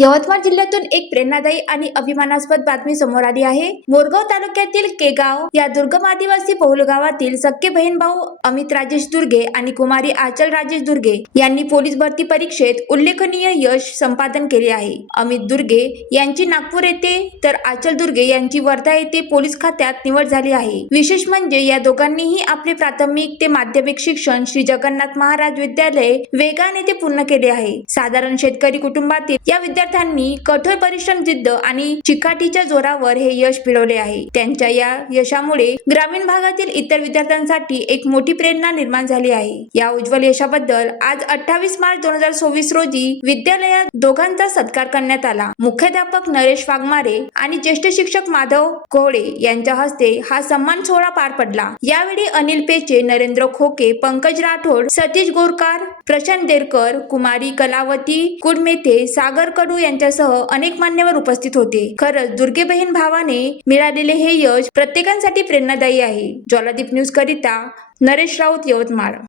यवतमाळ जिल्ह्यातून एक प्रेरणादायी आणि अभिमानास्पद बातमी समोर आली आहे। मोरगाव तालुक्यातील केगाव या दुर्गम आदिवासी बहुल गावातील सख्खे बहीण भाऊ अमित राजेश दुर्गे आणि कुमारी आचल राजेश दुर्गे यांनी पोलीस भरती परीक्षेत उल्लेखनीय यश संपादन केले आहे। अमित दुर्गे यांची नागपूर येथे तर आचल दुर्गे यांची वर्धा येथे पोलीस खात्यात निवड झाली आहे। विशेष म्हणजे या दोघांनीही आपले प्राथमिक ते माध्यमिक शिक्षण श्री जगन्नाथ महाराज विद्यालय वेगान येथे पूर्ण केले आहे। साधारण शेतकरी कुटुंबातील या विद्यार्थ्यांनी कठोर परिश्रम, जिद्द आणि चिकाटीच्या जोरावर हे यश मिळवले आहे। त्यांच्या या यशामुळे ग्रामीण भागातील इतर विद्यार्थ्यांसाठी एक मोठी प्रेरणा निर्माण झाली आहे। या उज्ज्वल यशाबद्दल आज 28 मार्च 2024 रोजी विद्यालयात दोघांचा सत्कार करण्यात आला। मुख्याध्यापक नरेश वाघमारे आणि ज्येष्ठ शिक्षक माधव कोहळे यांच्या हस्ते हा सन्मान सोहळा पार पडला। यावेळी अनिल पेचे, नरेंद्र खोके, पंकज राठोड, सतीश गोरकार, प्रशांत देरकर, कुमारी कलावती कुडमेथे, सागर कडू यांच्यासह अनेक मान्यवर उपस्थित होते। खरंच दुर्गे बहीण भावाने मिळालेले हे यश प्रत्येकासाठी प्रेरणादायी आहे। ज्वालादीप न्यूज करिता नरेश राऊत, यवतमाळ।